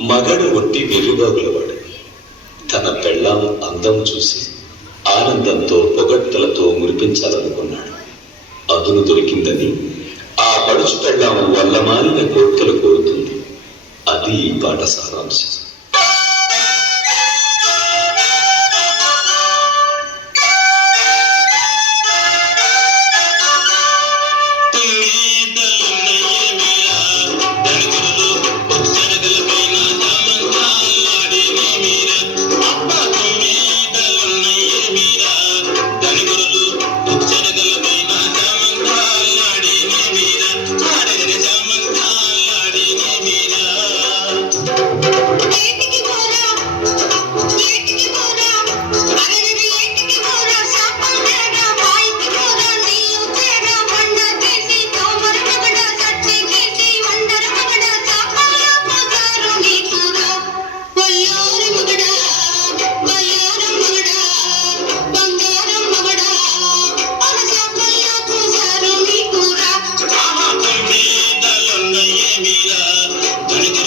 మగడు ఒట్టి వెలుగాగులవాడు. తన పెళ్ళాం అందం చూసి ఆనందంతో పొగడ్తలతో మురిపించాలనుకున్నాడు. అదును దొరికిందని ఆ పడుచు పెళ్ళాం వల్ల మారిన కోర్కెలు కోరుతుంది. అది ఈ పాట సారాంశం. Mira,